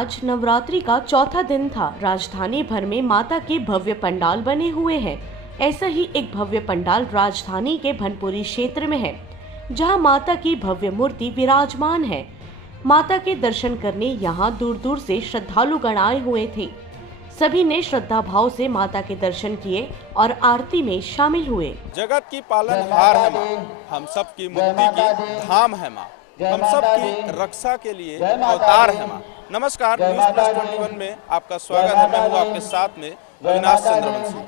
आज नवरात्रि का चौथा दिन था। राजधानी भर में माता के भव्य पंडाल बने हुए हैं। ऐसा ही एक भव्य पंडाल राजधानी के भनपुरी क्षेत्र में है, जहां माता की भव्य मूर्ति विराजमान है। माता के दर्शन करने यहां दूर दूर से श्रद्धालुगण आए हुए थे। सभी ने श्रद्धा भाव से माता के दर्शन किए और आरती में शामिल हुए। जगत की पालनहार है माँ, हम सब की मुक्ति की धाम है माँ, हम सब की रक्षा के लिए अवतार है माँ। नमस्कार, न्यूज़ प्लस 21 में आपका स्वागत है। मैं हूँ आपके साथ में अविनाश चंद्रवंशी।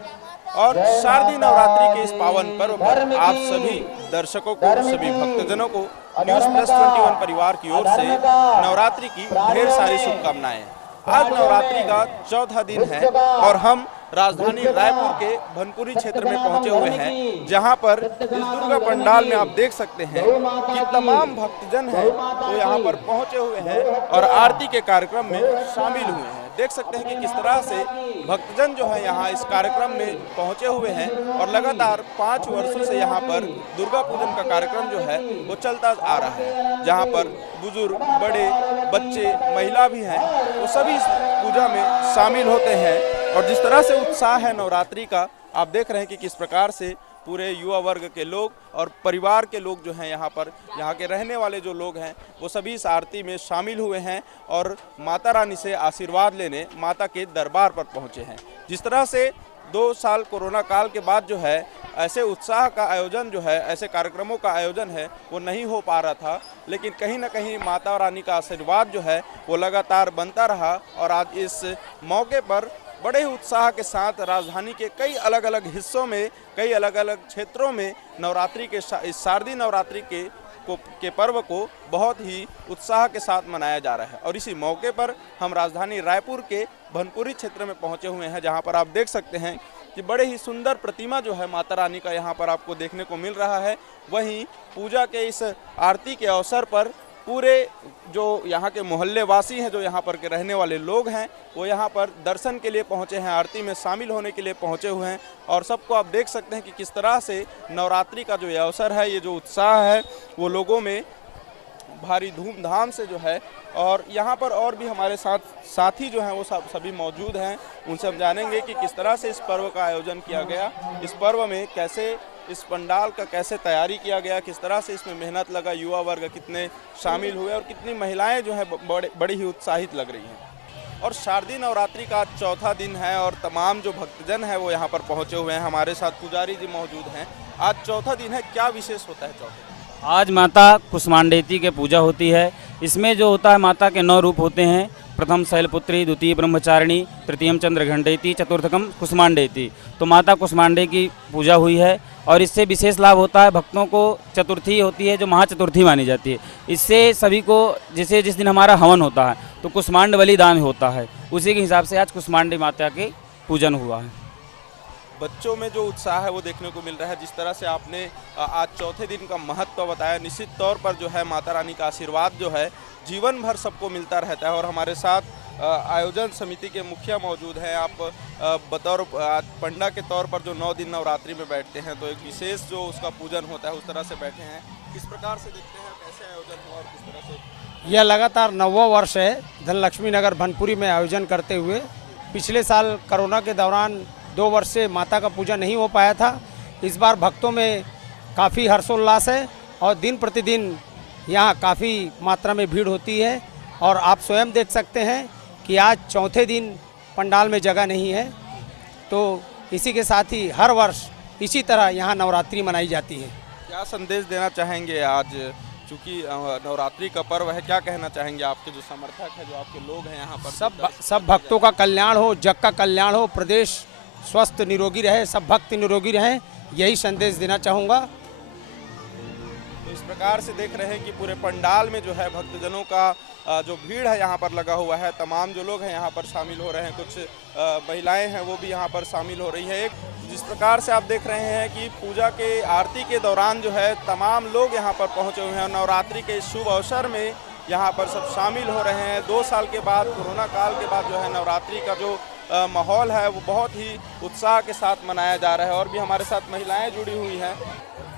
और शारदीय नवरात्रि के इस पावन पर्व पर आप सभी दर्शकों को, सभी भक्तजनों को न्यूज़ प्लस 21 परिवार की ओर से नवरात्रि की ढेर सारी शुभकामनाएं। आज नवरात्रि का चौथा दिन है और हम राजधानी रायपुर के भनपुरी क्षेत्र में पहुंचे हुए हैं, जहां पर इस दुर्गा पंडाल में आप देख सकते हैं कि तमाम भक्तजन हैं वो यहां पर पहुंचे हुए हैं और आरती के कार्यक्रम में शामिल हुए हैं। देख सकते हैं कि किस तरह से भक्तजन जो है यहाँ इस कार्यक्रम में पहुंचे हुए हैं और लगातार 5 वर्षों से यहाँ पर दुर्गा पूजन का कार्यक्रम जो है वो चलता आ रहा है, जहाँ पर बुजुर्ग, बड़े, बच्चे, महिला भी हैं, वो सभी इस पूजा में शामिल होते हैं। और जिस तरह से उत्साह है नवरात्रि का, आप देख रहे हैं कि किस प्रकार से पूरे युवा वर्ग के लोग और परिवार के लोग जो हैं यहाँ पर, यहाँ के रहने वाले जो लोग हैं वो सभी इस आरती में शामिल हुए हैं और माता रानी से आशीर्वाद लेने माता के दरबार पर पहुँचे हैं। जिस तरह से 2 साल कोरोना काल के बाद जो है ऐसे उत्साह का आयोजन जो है, ऐसे कार्यक्रमों का आयोजन है वो नहीं हो पा रहा था, लेकिन कहीं ना कहीं माता रानी का आशीर्वाद जो है वो लगातार बनता रहा। और आज इस मौके पर बड़े ही उत्साह के साथ राजधानी के कई अलग अलग हिस्सों में, कई अलग अलग क्षेत्रों में नवरात्रि के इस शारदीय नवरात्रि के पर्व को बहुत ही उत्साह के साथ मनाया जा रहा है। और इसी मौके पर हम राजधानी रायपुर के भनपुरी क्षेत्र में पहुंचे हुए हैं, जहां पर आप देख सकते हैं कि बड़े ही सुंदर प्रतिमा जो है माता रानी का यहाँ पर आपको देखने को मिल रहा है। वहीं पूजा के इस आरती के अवसर पर पूरे जो यहाँ के मोहल्ले वासी हैं, जो यहाँ पर के रहने वाले लोग हैं, वो यहाँ पर दर्शन के लिए पहुँचे हैं, आरती में शामिल होने के लिए पहुँचे हुए हैं। और सबको आप देख सकते हैं कि किस तरह से नवरात्रि का जो ये अवसर है, ये जो उत्साह है वो लोगों में भारी धूमधाम से जो है। और यहाँ पर और भी हमारे साथी जो हैं वो सभी मौजूद हैं, उनसे हम जानेंगे कि किस तरह से इस पर्व का आयोजन किया गया, इस पर्व में कैसे, इस पंडाल का कैसे तैयारी किया गया, किस तरह से इसमें मेहनत लगा, युवा वर्ग कितने शामिल हुए और कितनी महिलाएं जो है बड़ी ही उत्साहित लग रही हैं। और शारदीय नवरात्रि का चौथा दिन है और तमाम जो भक्तजन है वो यहाँ पर पहुँचे हुए हैं। हमारे साथ पुजारी जी मौजूद हैं। आज चौथा दिन है, क्या विशेष होता है चौथे दिन? आज माता कुष्मांडेती की पूजा होती है। इसमें जो होता है, माता के 9 रूप होते हैं। प्रथम शैलपुत्री, द्वितीय ब्रह्मचारिणी, तृतीयम चंद्रघंटेति, चतुर्थकम कुष्मांडेति। तो माता कुष्मांडे की पूजा हुई है और इससे विशेष लाभ होता है भक्तों को। चतुर्थी होती है जो महाचतुर्थी मानी जाती है, इससे सभी को, जैसे जिस दिन हमारा हवन होता है तो कुष्मांड बलिदान होता है, उसी के हिसाब से आज कुष्मांडे माता के पूजन हुआ है। बच्चों में जो उत्साह है वो देखने को मिल रहा है। जिस तरह से आपने आज चौथे दिन का महत्व बताया, निश्चित तौर पर जो है माता रानी का आशीर्वाद जो है जीवन भर सबको मिलता रहता है। और हमारे साथ आयोजन समिति के मुखिया मौजूद हैं। आप बतौर पंडा के तौर पर जो 9 दिन नवरात्रि में बैठते हैं, तो एक विशेष जो उसका पूजन होता है उस तरह से बैठे हैं। किस प्रकार से देखते हैं, कैसे आयोजन हुआ और किस तरह से? यह लगातार 9वां वर्ष है धनलक्ष्मी नगर भनपुरी में आयोजन करते हुए। पिछले साल कोरोना के दौरान 2 वर्ष से माता का पूजा नहीं हो पाया था। इस बार भक्तों में काफ़ी हर्षोल्लास है और दिन प्रतिदिन यहाँ काफ़ी मात्रा में भीड़ होती है। और आप स्वयं देख सकते हैं कि आज चौथे दिन पंडाल में जगह नहीं है। तो इसी के साथ ही हर वर्ष इसी तरह यहाँ नवरात्रि मनाई जाती है। क्या संदेश देना चाहेंगे आज, चूँकि नवरात्रि का पर्व है, क्या कहना चाहेंगे आपके जो समर्थक है, जो आपके लोग हैं यहाँ पर? सब भक्तों का कल्याण हो, जग का कल्याण हो, प्रदेश स्वस्थ निरोगी रहे, सब भक्त निरोगी रहें, यही संदेश देना चाहूँगा। तो इस प्रकार से देख रहे हैं कि पूरे पंडाल में जो है भक्तजनों का जो भीड़ है यहाँ पर लगा हुआ है। तमाम जो लोग हैं यहाँ पर शामिल हो रहे हैं, कुछ महिलाएं हैं वो भी यहाँ पर शामिल हो रही है। जिस प्रकार से आप देख रहे हैं कि पूजा के आरती के दौरान जो है तमाम लोग यहाँ पर पहुँचे हुए हैं और नवरात्रि के शुभ अवसर में यहाँ पर सब शामिल हो रहे हैं। 2 साल के बाद, कोरोना काल के बाद जो है नवरात्रि का जो माहौल है वो बहुत ही उत्साह के साथ मनाया जा रहा है। और भी हमारे साथ महिलाएं जुड़ी हुई हैं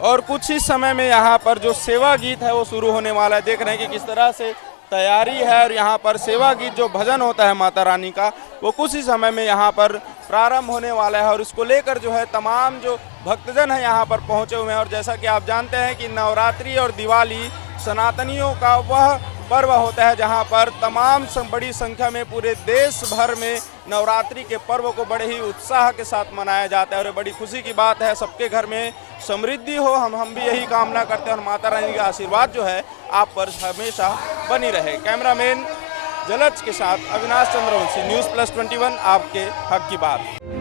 और कुछ ही समय में यहाँ पर जो सेवा गीत है वो शुरू होने वाला है। देख रहे हैं कि किस तरह से तैयारी है और यहाँ पर सेवा गीत जो भजन होता है माता रानी का वो कुछ ही समय में यहाँ पर प्रारंभ होने वाला है और इसको लेकर जो है तमाम जो भक्तजन है यहाँ पर पहुँचे हुए हैं। और जैसा कि आप जानते हैं कि नवरात्रि और दिवाली सनातनियों का वह पर्व होता है जहाँ पर तमाम बड़ी संख्या में पूरे देश भर में नवरात्रि के पर्व को बड़े ही उत्साह के साथ मनाया जाता है और ये बड़ी खुशी की बात है। सबके घर में समृद्धि हो, हम भी यही कामना करते हैं और माता रानी का आशीर्वाद जो है आप पर हमेशा बनी रहे। कैमरामैन जलज के साथ अविनाश चंद्रवंशी, न्यूज़ प्लस 21, आपके हक की बात।